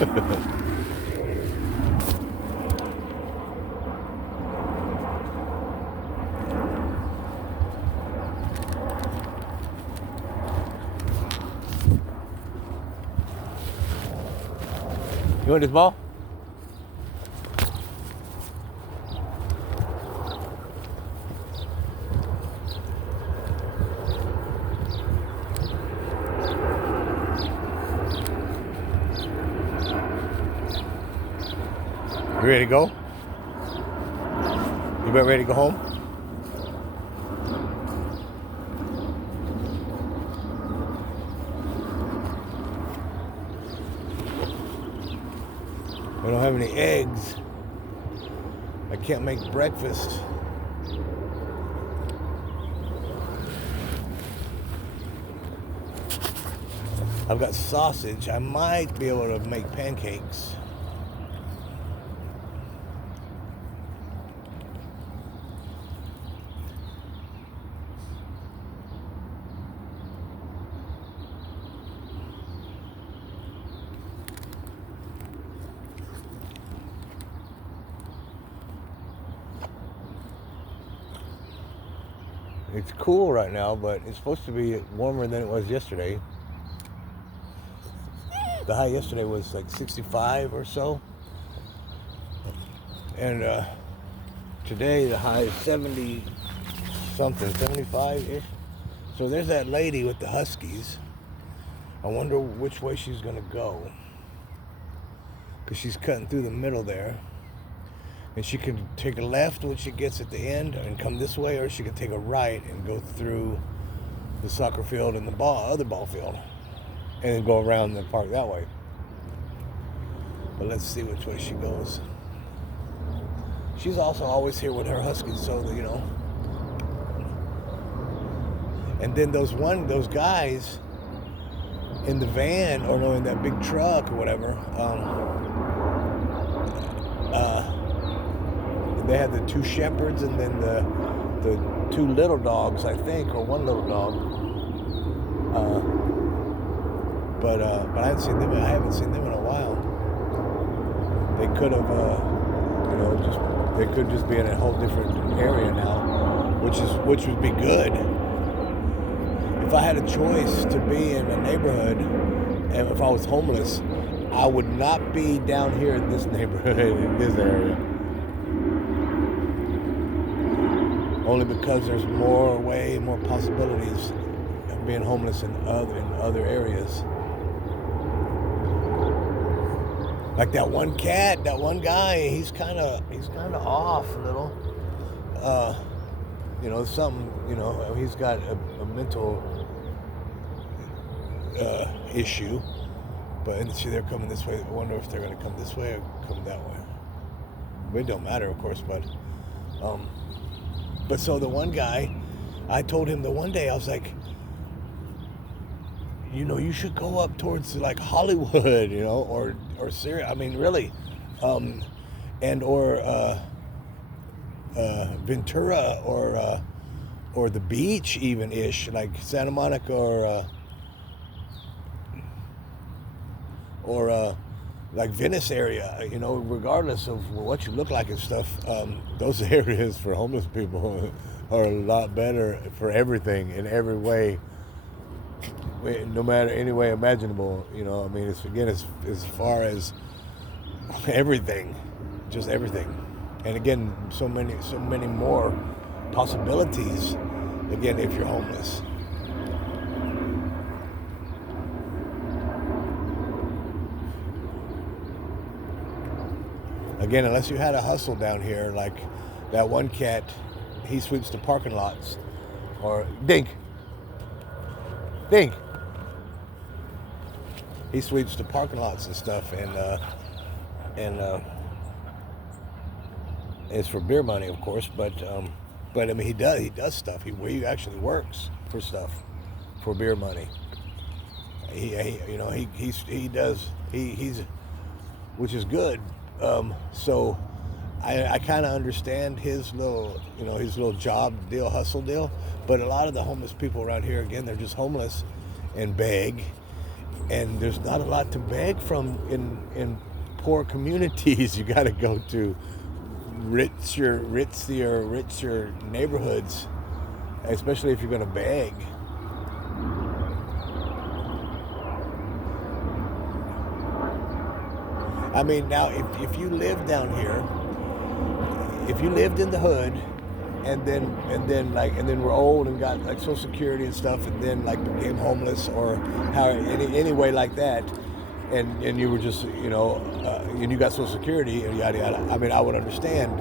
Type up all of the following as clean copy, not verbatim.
You want this ball? You ready to go? You about ready to go home? I don't have any eggs. I can't make breakfast. I've got sausage. I might be able to make pancakes. It's cool right now, but it's supposed to be warmer than it was yesterday. The high yesterday was like 65 or so. And today the high is 70 something, 75-ish. So there's that lady with the Huskies. I wonder which way she's gonna go. Because she's cutting through the middle there. And she can take a left when she gets at the end and come this way, or she can take a right and go through the soccer field and the other ball field, and then go around the park that way. But let's see which way she goes. She's also always here with her Huskies, so that, you know. And then those guys in the van, or no, in that big truck or whatever, they had the two shepherds and then the two little dogs, I think, or one little dog. But I haven't seen them in a while. They could have, they could just be in a whole different area now, which would be good. If I had a choice to be in a neighborhood, and if I was homeless, I would not be down here in this neighborhood, in this area. Only because there's way more possibilities of being homeless in other areas. Like that one cat, that one guy, he's kind of off a little. He's got a mental issue. But see, they're coming this way. I wonder if they're going to come this way or come that way. It don't matter, of course, but so the one guy, I told him the one day, I was like, you should go up towards like Hollywood, or Syria. I mean, really, or Ventura, or the beach even ish, like Santa Monica, or like Venice area, regardless of what you look like and stuff, those areas for homeless people are a lot better for everything in every way, no matter any way imaginable. I mean, it's as far as everything, just everything, and again, so many more possibilities. Again, if you're homeless. Again, unless you had a hustle down here, like that one cat, he sweeps the parking lots. Or Dink. He sweeps the parking lots and stuff, and it's for beer money, of course. But I mean, he does stuff. He actually works for stuff for beer money. He does, which is good. So I kind of understand his little job deal, hustle deal. But a lot of the homeless people around here, again, they're just homeless and beg. and there's not a lot to beg from in poor communities. You got to go to richer neighborhoods, especially if you're going to beg. I mean, now if you live down here, if you lived in the hood, and then we're old and got like Social Security and stuff, and then like became homeless or any way like that, and you were just and you got Social Security and yada yada. I mean, I would understand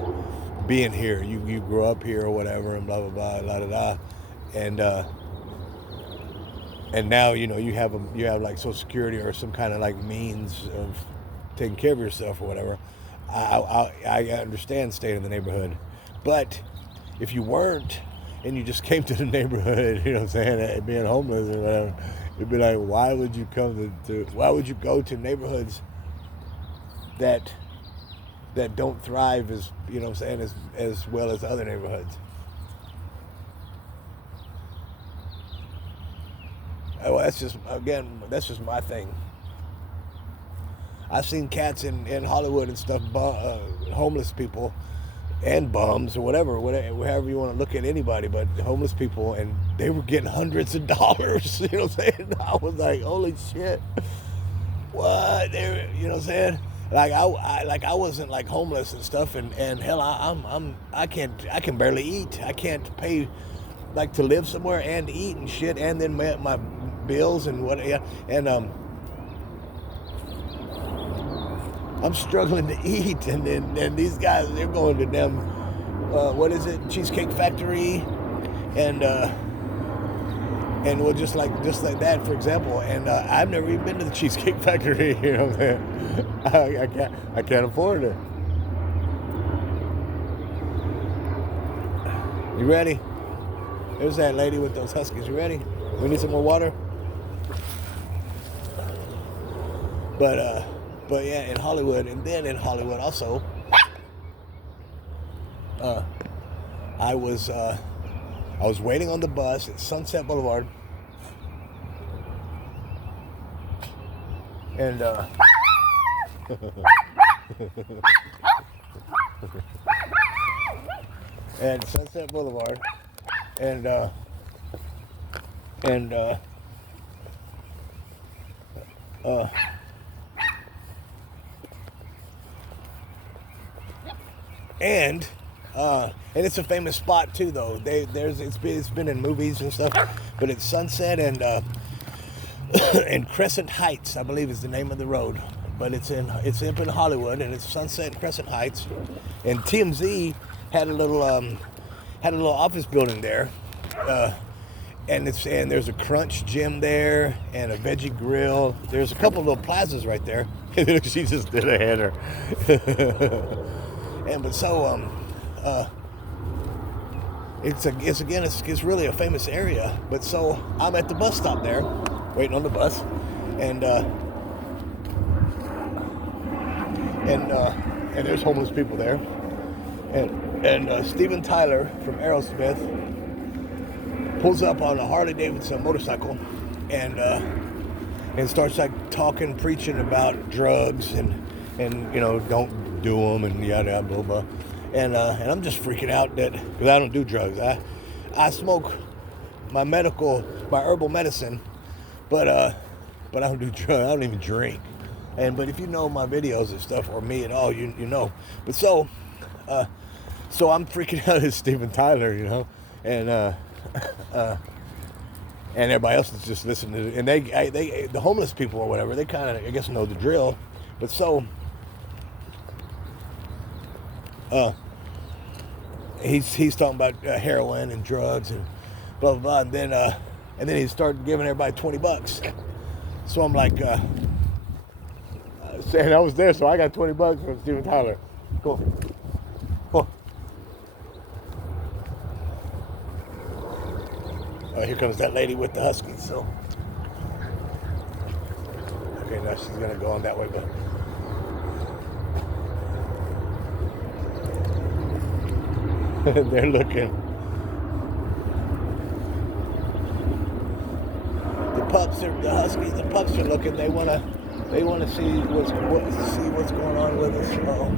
being here. You grew up here or whatever, and blah blah blah, la da da, and now you have like Social Security or some kind of like means of taking care of yourself or whatever. I understand staying in the neighborhood, but if you weren't and you just came to the neighborhood, you know what I'm saying, being homeless or whatever, it'd be like, why would you why would you go to neighborhoods that don't thrive as as well as other neighborhoods? Well, that's just my thing. I've seen cats in Hollywood and stuff, homeless people and bums or whatever, however you want to look at anybody, but homeless people, and they were getting hundreds of dollars. You know what I'm saying? I was like, holy shit, what? You know what I'm saying? Like I wasn't like homeless and stuff, and hell, I can barely eat. I can't pay like to live somewhere and eat and shit, and then my bills and what, yeah, and I'm struggling to eat, and these guys, they're going to them, what is it, Cheesecake Factory, and well, just like that, for example. And I've never even been to the Cheesecake Factory. You know what I'm saying? I can't afford it. You ready? There's that lady with those huskies. You ready? We need some more water. But yeah, in Hollywood, and then in Hollywood also, I was waiting on the bus at Sunset Boulevard, and and Sunset Boulevard, and and it's a famous spot too, though. It's been in movies and stuff, but it's Sunset and Crescent Heights, I believe, is the name of the road. But it's up in Hollywood, and it's Sunset and Crescent Heights. And TMZ had a little office building there, and there's a Crunch gym there and a veggie grill. There's a couple of little plazas right there. She just did a header. It's really a famous area. But so I'm at the bus stop there, waiting on the bus, and there's homeless people there, and Steven Tyler from Aerosmith pulls up on a Harley Davidson motorcycle, and starts like talking, preaching about drugs and don't do them and yada yada blah blah. And I'm just freaking out because I don't do drugs. I smoke my herbal medicine, but I don't do drugs. I don't even drink. But if you know my videos and stuff, or me at all, you know. But so I'm freaking out at Steven Tyler, and everybody else is just listening to it. And they the homeless people or whatever, they kind of, I guess, know the drill. But so he's talking about heroin and drugs and blah blah blah, and then he started giving everybody $20. So I'm like, saying I was there, so I got $20 from Steven Tyler. Cool. Oh, here comes that lady with the huskies. So okay, now she's gonna go on that way, but. They're looking. The pups are looking. They wanna see what's going on with us. So